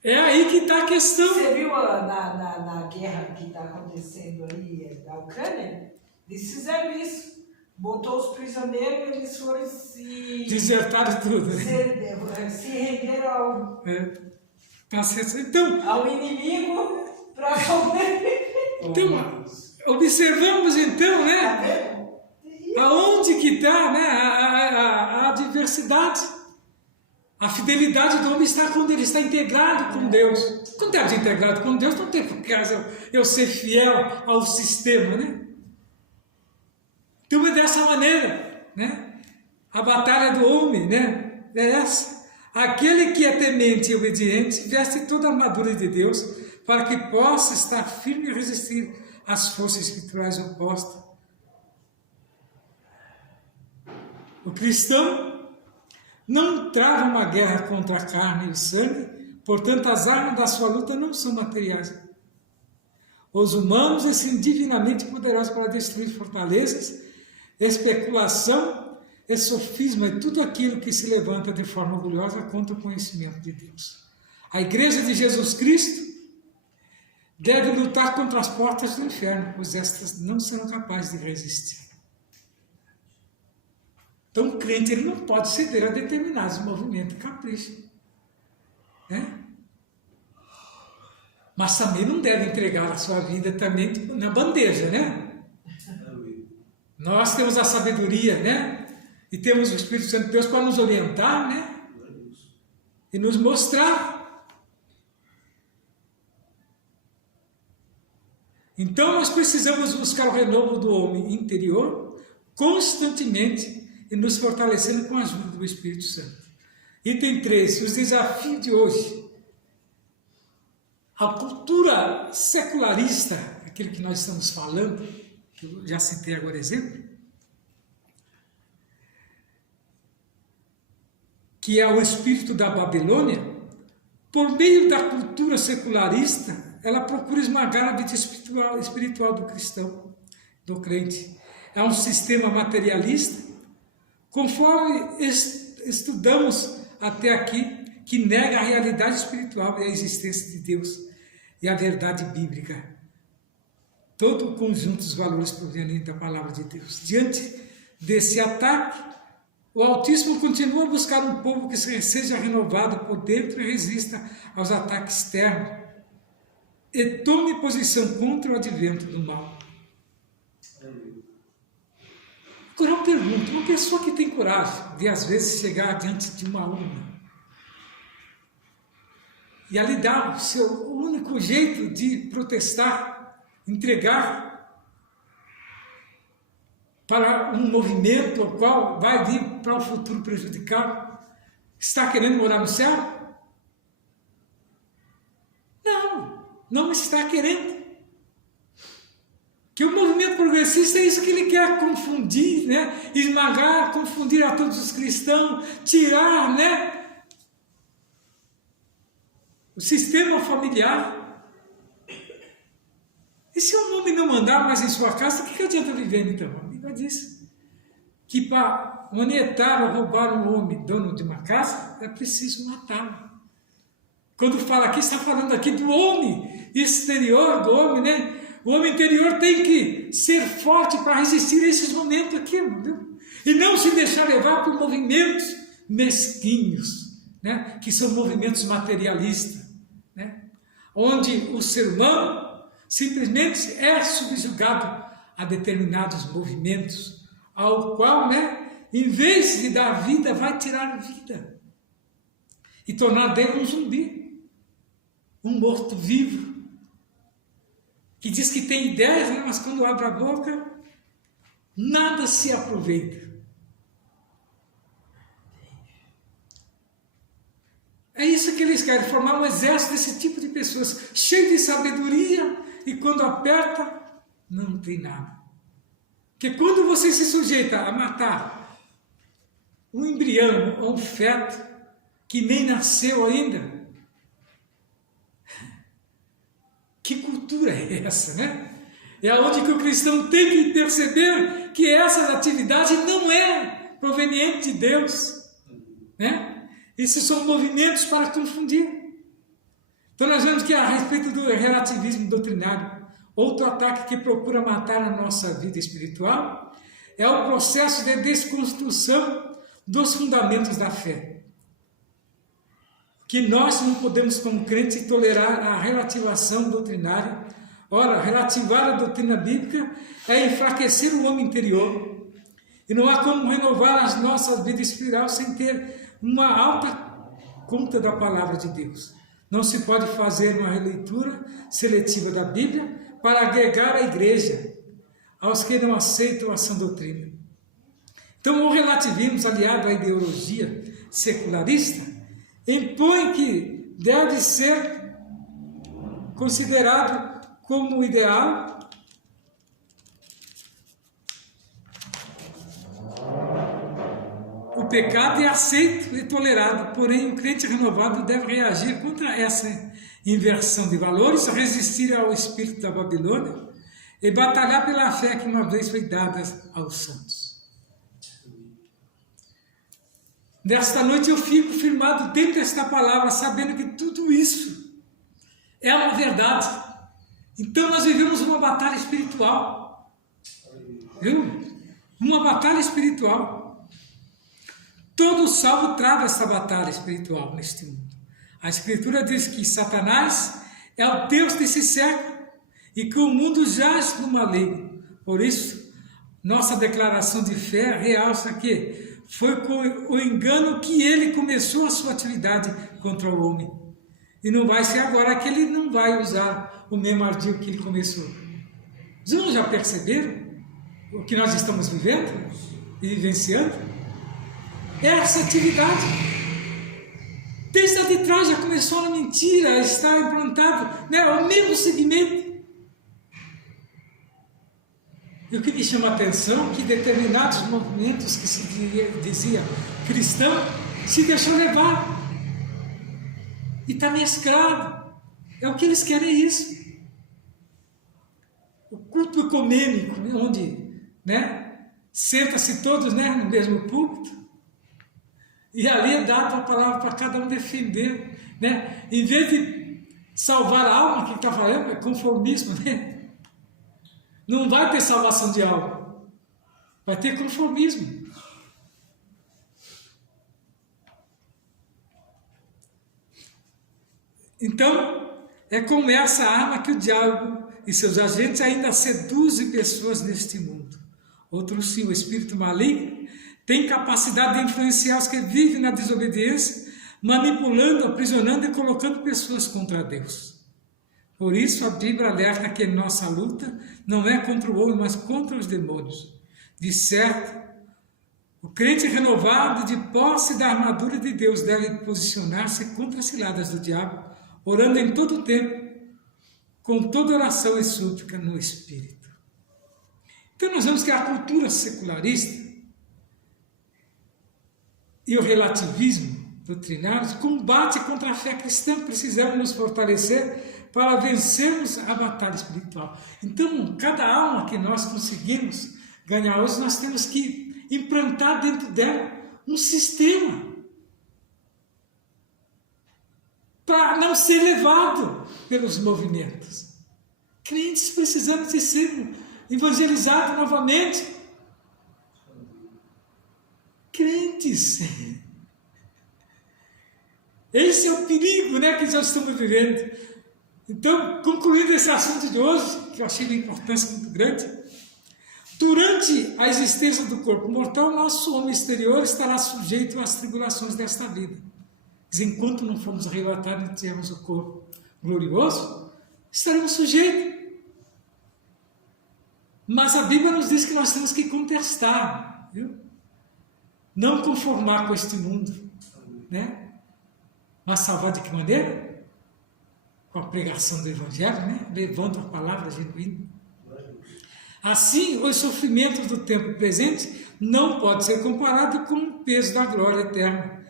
É aí que está a questão. Você viu na guerra que está acontecendo ali da Ucrânia? Eles fizeram isso. Botou os prisioneiros, eles foram se... Desertaram tudo, né? Se renderam Então, ao inimigo para sobreviver. Então, observamos então, né? Tá vendo? Aonde que está, né, a diversidade. A fidelidade do homem está quando ele está integrado com Deus. Quando está integrado com Deus, não tem por que eu ser fiel ao sistema, né? Então é dessa maneira, né? A batalha do homem, né? É essa. Aquele que é temente e obediente veste toda a armadura de Deus para que possa estar firme e resistir às forças espirituais opostas. O cristão não trava uma guerra contra a carne e o sangue, portanto as armas da sua luta não são materiais. Os humanos são divinamente poderosos para destruir fortalezas, especulação e sofisma e tudo aquilo que se levanta de forma orgulhosa contra o conhecimento de Deus. A igreja de Jesus Cristo deve lutar contra as portas do inferno, pois estas não serão capazes de resistir. Então o crente ele não pode ceder a determinados movimentos e caprichos, né? Mas também não deve entregar a sua vida também na bandeja, né? Nós temos a sabedoria, né? E temos o Espírito Santo de Deus para nos orientar, né? E nos mostrar. Então nós precisamos buscar o renovo do homem interior constantemente e nos fortalecendo com a ajuda do Espírito Santo. Item 3, os desafios de hoje. A cultura secularista, aquilo que nós estamos falando, que eu já citei agora exemplo, que é o espírito da Babilônia, por meio da cultura secularista, ela procura esmagar a vida espiritual do cristão, do crente. É um sistema materialista, conforme estudamos até aqui, que nega a realidade espiritual e a existência de Deus e a verdade bíblica. Todo o conjunto dos valores provenientes da palavra de Deus. Diante desse ataque, o Altíssimo continua a buscar um povo que seja renovado por dentro e resista aos ataques externos e tome posição contra o advento do mal. Agora eu pergunto, uma pessoa que tem coragem de às vezes chegar diante de uma urna e ali dar o único jeito de protestar entregar para um movimento ao qual vai vir para o futuro prejudicado? Está querendo morar no céu? Não, não está querendo. Que o movimento progressista é isso que ele quer confundir, né? Esmagar, confundir a todos os cristãos, tirar, né? O sistema familiar. E se o homem não mandar mais em sua casa, o que adianta viver então? A Bíblia diz que para manietar ou roubar um homem dono de uma casa, é preciso matá-lo. Quando fala aqui, está falando aqui do homem exterior, do homem, né? O homem interior tem que ser forte para resistir a esses momentos aqui, entendeu? E não se deixar levar por movimentos mesquinhos, né? Que são movimentos materialistas, né? Onde o ser humano simplesmente é subjugado a determinados movimentos, ao qual, né, em vez de dar vida, vai tirar vida e tornar dele um zumbi, um morto-vivo, que diz que tem ideias, né, mas quando abre a boca, nada se aproveita. É isso que eles querem, formar um exército desse tipo de pessoas, cheio de sabedoria, e quando aperta, não tem nada. Porque quando você se sujeita a matar um embrião ou um feto que nem nasceu ainda, que cultura é essa, né? É onde que o cristão tem que perceber que essa atividade não é proveniente de Deus, né? Esses são movimentos para confundir. Então nós vemos que a respeito do relativismo doutrinário, outro ataque que procura matar a nossa vida espiritual, é o processo de desconstrução dos fundamentos da fé. Que nós não podemos, como crentes, tolerar a relativação doutrinária. Ora, relativar a doutrina bíblica é enfraquecer o homem interior. E não há como renovar as nossas vidas espirituais sem ter uma alta conta da palavra de Deus. Não se pode fazer uma releitura seletiva da Bíblia para agregar a igreja aos que não aceitam a sã doutrina. Então, o relativismo aliado à ideologia secularista impõe que deve ser considerado como ideal o pecado é aceito e tolerado, porém o crente renovado deve reagir contra essa inversão de valores, resistir ao espírito da Babilônia e batalhar pela fé que uma vez foi dada aos santos. Nesta noite eu fico firmado dentro desta palavra, sabendo que tudo isso é uma verdade. Então nós vivemos uma batalha espiritual. Viu? Uma batalha espiritual. Todo salvo trava essa batalha espiritual neste mundo. A Escritura diz que Satanás é o Deus desse século e que o mundo jaz no maligno. Por isso, nossa declaração de fé realça que foi com o engano que ele começou a sua atividade contra o homem. E não vai ser agora que ele não vai usar o mesmo ardil que ele começou. Os irmãos já perceberam o que nós estamos vivendo e vivenciando? Essa atividade, desde lá de trás já começou a mentira, está implantado, né, o mesmo segmento. E o que me chama a atenção é que determinados movimentos que se dizia cristão, se deixou levar. E está mesclado. É o que eles querem, é isso. O culto ecumênico, né, onde, né, senta-se todos, né, no mesmo púlpito. E ali é dado a palavra para cada um defender, né? Em vez de salvar a alma, que está falando, é conformismo, né? Não vai ter salvação de alma, vai ter conformismo. Então, é com essa arma que o diabo e seus agentes ainda seduzem pessoas neste mundo. Outros sim, o espírito maligno tem capacidade de influenciar os que vivem na desobediência, manipulando, aprisionando e colocando pessoas contra Deus. Por isso a Bíblia alerta que nossa luta não é contra o homem, mas contra os demônios. De certo, o crente renovado, de posse da armadura de Deus, deve posicionar-se contra as ciladas do diabo, orando em todo o tempo, com toda oração e súplica no Espírito. Então nós vemos que a cultura secularista e o relativismo doutrinário combate contra a fé cristã. Precisamos nos fortalecer para vencermos a batalha espiritual. Então, cada alma que nós conseguimos ganhar hoje, nós temos que implantar dentro dela um sistema para não ser levado pelos movimentos. Crentes precisamos de ser evangelizados novamente. Crentes. Esse é o perigo, né, que nós estamos vivendo. Então, concluindo esse assunto de hoje, que eu achei de importância muito grande, durante a existência do corpo mortal, nosso homem exterior estará sujeito às tribulações desta vida. Mas enquanto não formos arrebatados e tivermos o corpo glorioso, estaremos sujeitos. Mas a Bíblia nos diz que nós temos que contestar, viu? Não conformar com este mundo, né? Mas salvar de que maneira? Com a pregação do Evangelho, né? Levando a palavra genuína. Assim, os sofrimentos do tempo presente não podem ser comparados com o peso da glória eterna,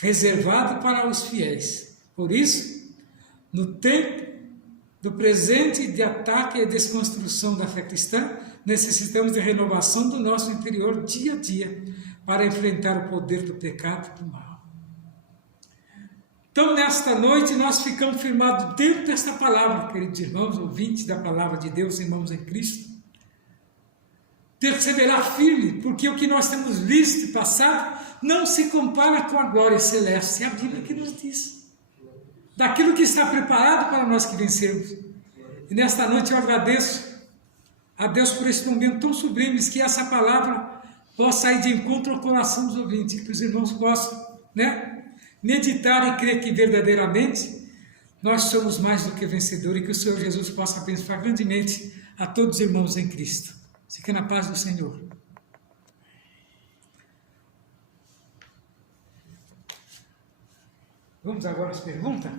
reservado para os fiéis. Por isso, no tempo do presente de ataque e desconstrução da fé cristã, necessitamos de renovação do nosso interior dia a dia, para enfrentar o poder do pecado e do mal. Então, nesta noite, nós ficamos firmados dentro desta palavra, queridos irmãos, ouvintes da palavra de Deus, irmãos em Cristo. Perseverar firme, porque o que nós temos visto e passado não se compara com a glória celeste. É a Bíblia que nos diz. Daquilo que está preparado para nós que vencermos. E nesta noite eu agradeço a Deus por esse momento tão sublime, que essa palavra possa ir de encontro ao coração dos ouvintes, que os irmãos possam, né, meditar e crer que verdadeiramente nós somos mais do que vencedores, e que o Senhor Jesus possa abençoar grandemente a todos os irmãos em Cristo. Fique na paz do Senhor. Vamos agora às perguntas?